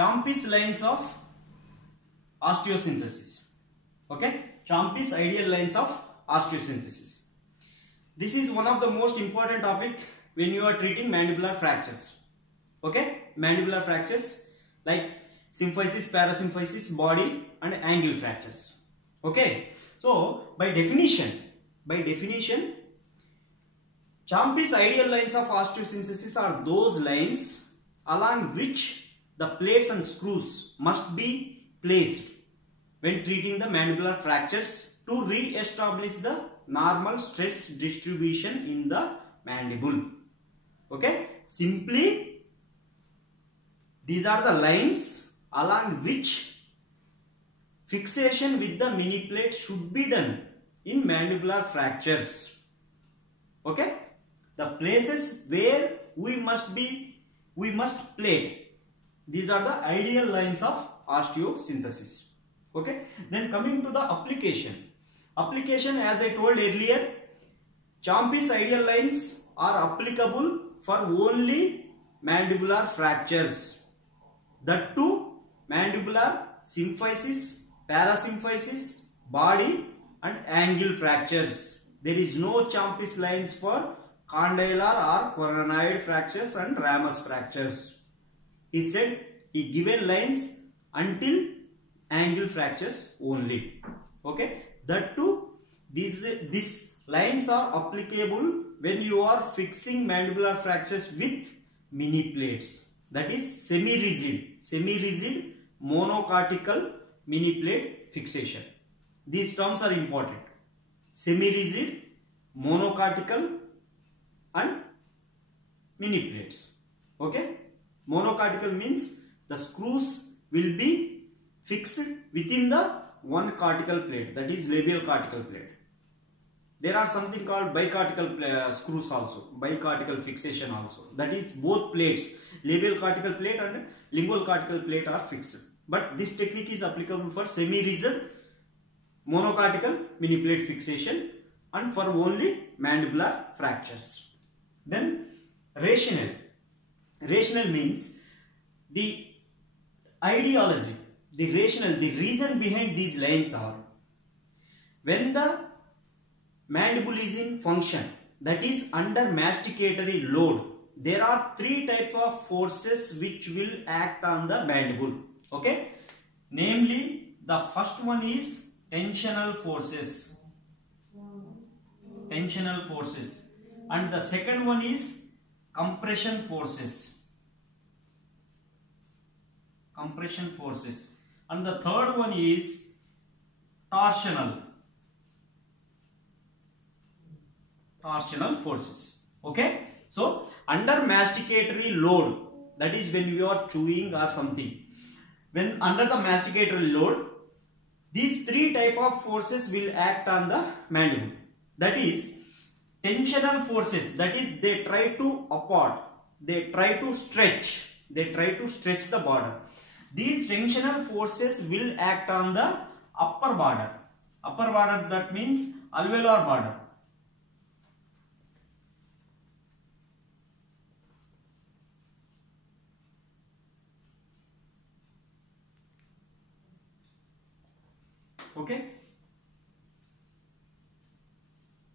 Champy's lines of osteosynthesis. Okay, Champy's ideal lines of osteosynthesis. This is one of the most important topic when you are treating mandibular fractures. Okay, mandibular fractures like symphysis, parasymphysis, body and angle fractures. Okay, so by definition, Champy's ideal lines of osteosynthesis are those lines along which the plates and screws must be placed when treating the mandibular fractures to re-establish the normal stress distribution in the mandible. Okay, simply these are the lines along which fixation with the mini plate should be done in mandibular fractures. Okay, the places where we must plate. These are the ideal lines of osteosynthesis. Okay, then coming to the application. Application, as I told earlier, Champy's ideal lines are applicable for only mandibular fractures. That too, mandibular symphysis, parasymphysis, body and angle fractures. There is no Champy's lines for condylar or coronoid fractures and ramus fractures. He said he given lines until angle fractures only. Okay, that too, these lines are applicable when you are fixing mandibular fractures with mini plates. That is semi-rigid monocortical mini plate fixation. These terms are important. Semi-rigid, monocortical and mini plates. Okay, monocortical means the screws will be fixed within the one cortical plate, that is labial cortical plate. There are something called bicortical screws also, bicortical fixation also. That is both plates, labial cortical plate and lingual cortical plate are fixed. But this technique is applicable for semi-rigid monocortical mini plate fixation and for only mandibular fractures. Then rational. Rational means the ideology, the rationale, the reason behind these lines are when the mandible is in function, that is under masticatory load, there are three types of forces which will act on the mandible. Okay, namely the first one is tensional forces, and the second one is compression forces, and the third one is torsional forces. Okay, so under masticatory load, that is when you are chewing or something, when under the masticatory load, these three type of forces will act on the mandible. That is tensional forces, that is they try to appart, they try to stretch the border. These tensional forces will act on the upper border, that means alveolar border. Okay,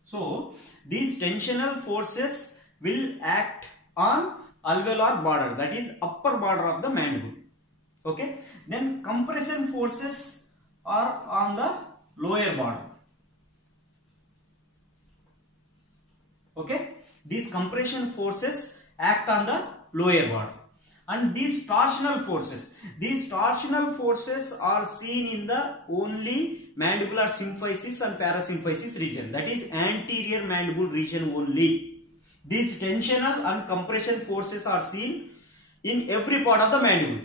so these tensional forces will act on alveolar border, that is upper border of the mandible. Okay, then compression forces are on the lower border. Okay, these compression forces act on the lower border. And these torsional forces are seen in the only mandibular symphysis and parasymphysis region, that is anterior mandible region only. These tensional and compression forces are seen in every part of the mandible,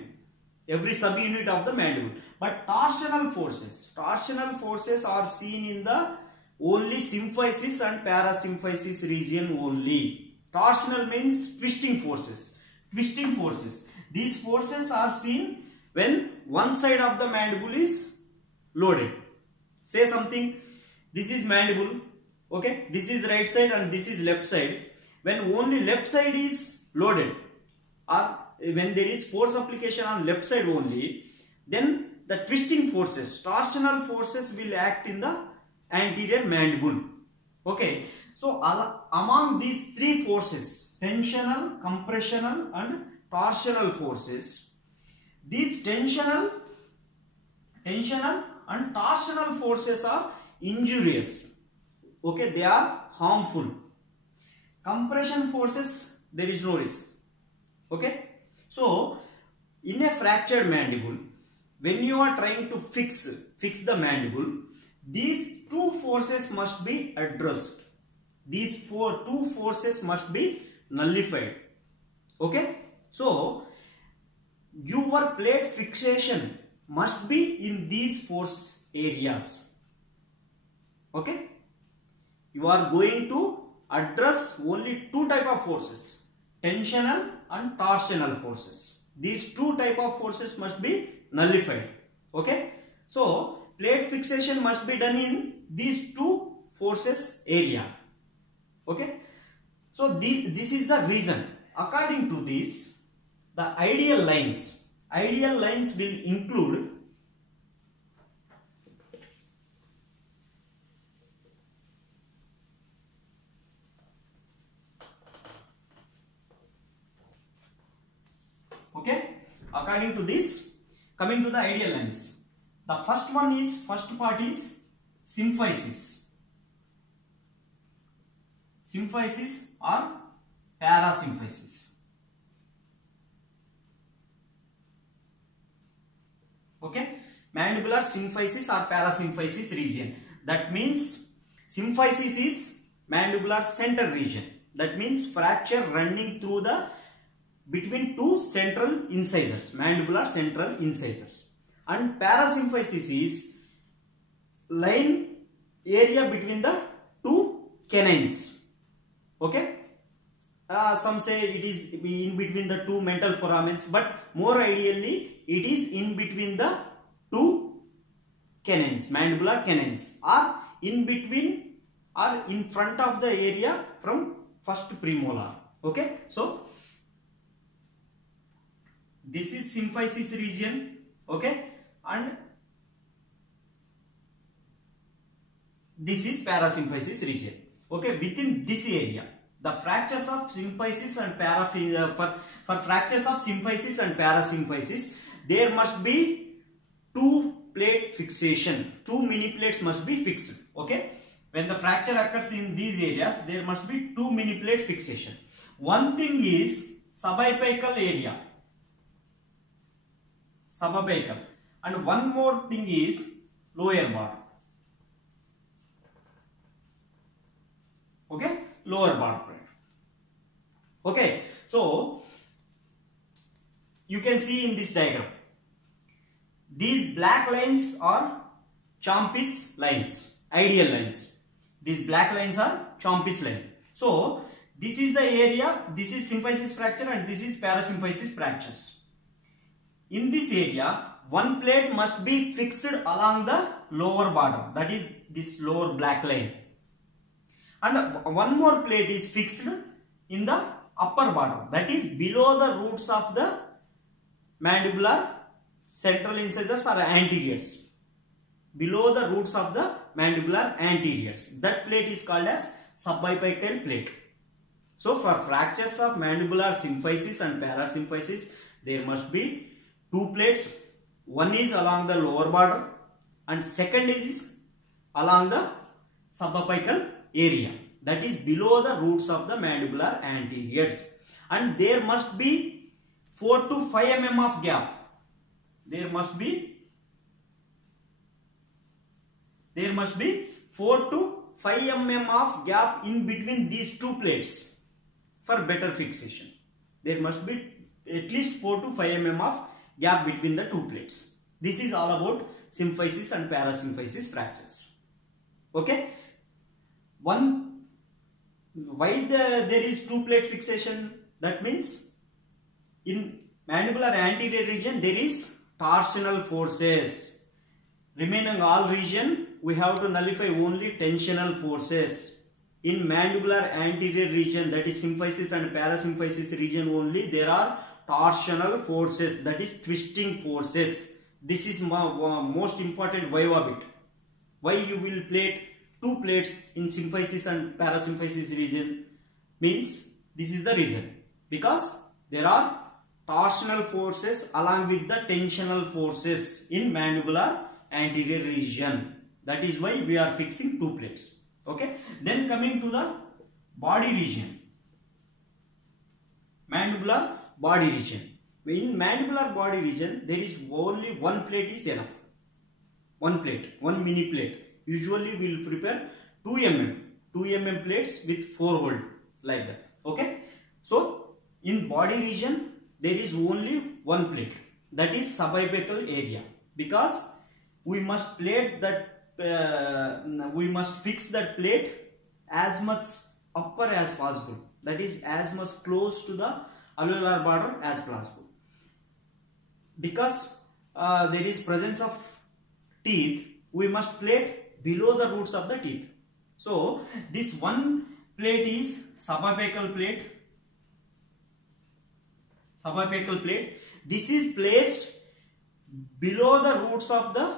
every subunit of the mandible. But torsional forces are seen in the only symphysis and parasymphysis region only. Torsional means twisting forces. These forces are seen when one side of the mandible is loaded. Say something, this is mandible, okay, this is right side and this is left side. When only left side is loaded or when there is force application on left side only, then the twisting forces, torsional forces will act in the anterior mandible. Okay, so among these three forces, tensional, compressional and torsional forces, these tensional and torsional forces are injurious. Okay, they are harmful. Compression forces, there is no risk. Okay, so in a fractured mandible, when you are trying to fix the mandible, these two forces must be addressed. These two forces must be nullified. Okay, so your plate fixation must be in these force areas. Okay, you are going to address only two type of forces, tensional and torsional forces. These two type of forces must be nullified. Okay, so plate fixation must be done in these two forces area. Okay, so this is the reason. According to this, the ideal lines will include okay, according to this, coming to the ideal lines, the first part is symphysis. Symphysis or parasymphysis. Okay, mandibular symphysis or parasymphysis region. That means symphysis is mandibular center region. That means fracture running through the between two central incisors, mandibular central incisors. And parasymphysis is line area between the two canines. Okay, some say it is in between the two mental foramens, but more ideally it is in between the two canines, mandibular canines, or in between or in front of the area from first premolar. Okay, so this is symphysis region. Okay, and this is parasymphysis region. Okay, within this area, the fractures of symphysis and for fractures of symphysis and parasymphysis, there must be two plate fixation. Two mini plates must be fixed. Okay, when the fracture occurs in these areas, there must be two mini plate fixation. One thing is subapical area, subapical, and one more thing is lower border. Okay, lower border. Okay, so you can see in this diagram, these black lines are Champy's lines, ideal lines. These black lines are Champy's line. So this is the area, this is symphysis fracture and this is parasymphysis fractures. In this area, one plate must be fixed along the lower border, that is this lower black line. And one more plate is fixed in the upper border, that is below the roots of the mandibular central incisors or anteriors. Below the roots of the mandibular anteriors. That plate is called as subapical plate. So for fractures of mandibular symphysis and parasymphysis, there must be two plates. One is along the lower border and second is along the subapical area, that is below the roots of the mandibular anteriors, and there must be 4 to 5 mm of gap. There must be 4 to 5 mm of gap in between these two plates for better fixation. There must be at least 4 to 5 mm of gap between the two plates. This is all about symphysis and parasymphysis fractures. Okay, why there is two plate fixation? That means in mandibular anterior region there is torsional forces. Remaining all region we have to nullify only tensional forces. In mandibular anterior region, that is symphysis and parasymphysis region only, there are torsional forces, that is twisting forces. This is most important viva bit. Why you will plate two plates in symphysis and parasymphysis region means this is the reason, because there are torsional forces along with the tensional forces in mandibular anterior region. That is why we are fixing two plates. Okay. Then coming to the body region, mandibular body region. In mandibular body region, there is only one plate is enough. One plate, one mini plate. Usually we will prepare 2 mm plates with 4 hole like that. Okay. So in body region there is only one plate, that is subapical area, because we must plate that we must fix that plate as much upper as possible, that is as much close to the alveolar border as possible, because there is presence of teeth. We must plate below the roots of the teeth. So this one plate is subapical plate. Subapical plate. This is placed below the roots of the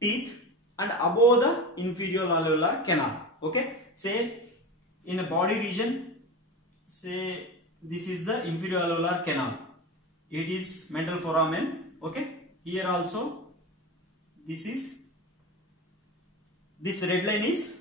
teeth and above the inferior alveolar canal. Okay. Say in a body region, say this is the inferior alveolar canal. It is mental foramen. Okay. Here also this red line is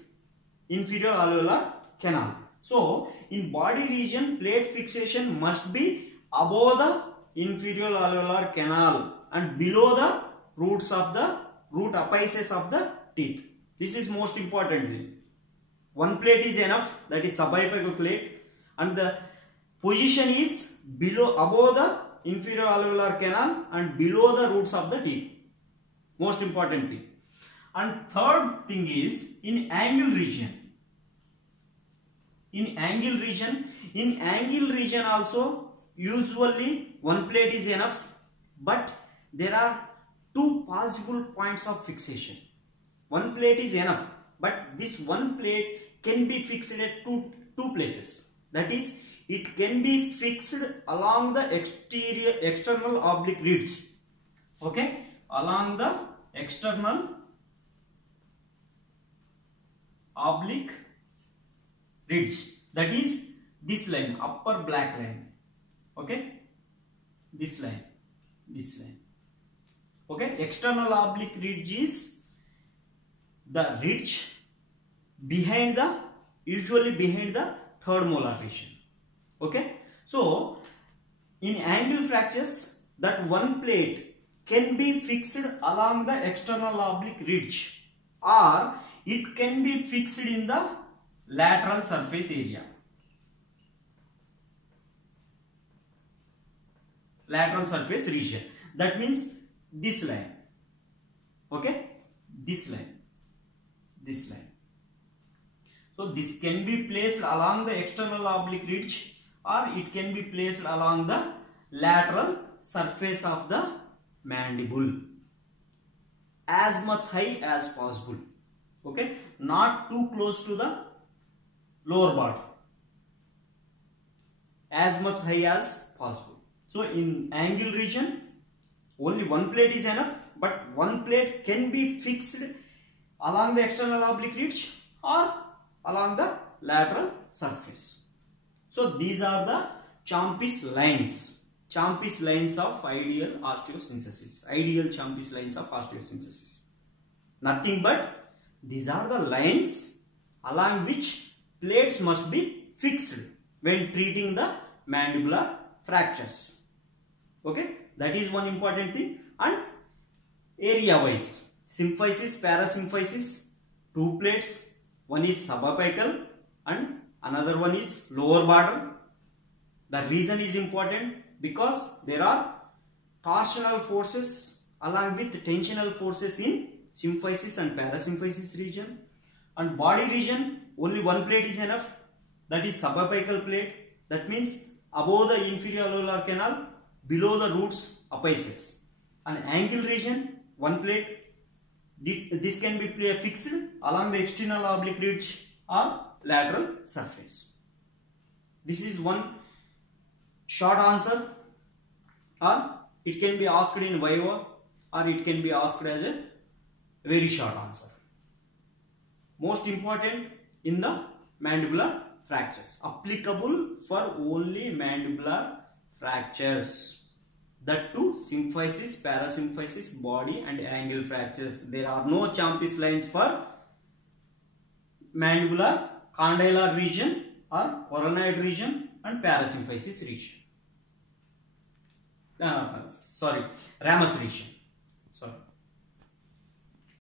inferior alveolar canal. So in body region, plate fixation must be above the inferior alveolar canal and below the roots of the root apices of the teeth. This is most important thing. One plate is enough, that is subapical plate, and the position is above the inferior alveolar canal and below the roots of the teeth. Most important thing. And third thing is in angle region. In angle region also usually one plate is enough, but there are two possible points of fixation. One plate is enough, but this one plate can be fixed at two places. That is, it can be fixed along the external oblique ridge. Okay, along the external oblique ridge, that is this line, upper black line. Okay, this line. Okay, external oblique ridge is the ridge usually behind the third molar region. Okay, so in angle fractures, that one plate can be fixed along the external oblique ridge, or it can be fixed in the lateral surface area. Lateral surface region. That means this line. Okay, this line. So this can be placed along the external oblique ridge, or it can be placed along the lateral surface of the mandible, as much high as possible. Okay, not too close to the lower body, as much high as possible. So in angle region, only one plate is enough, but one plate can be fixed along the external oblique ridge or along the lateral surface. So these are the Champy's lines. Champy's lines of ideal osteosynthesis. Ideal Champy's lines of osteosynthesis. Nothing but these are the lines along which plates must be fixed when treating the mandibular fractures. Okay, that is one important thing. And area wise, symphysis, parasymphysis, two plates. One is subapical and another one is lower border. The reason is important because there are torsional forces along with tensional forces in symphysis and parasymphysis region. And body region, only one plate is enough, that is subapical plate. That means above the inferior alveolar canal, below the roots apices. And angle region, one plate. This can be fixed along the external oblique ridge or lateral surface. This is one short answer or it can be asked in Viva, or it can be asked as a very short answer. Most important in the mandibular fractures, applicable for only mandibular fractures, that too symphysis, parasymphysis, body and angle fractures. There are no Champy's lines for mandibular condylar region or coronoid region and parasymphysis region. Ramus region.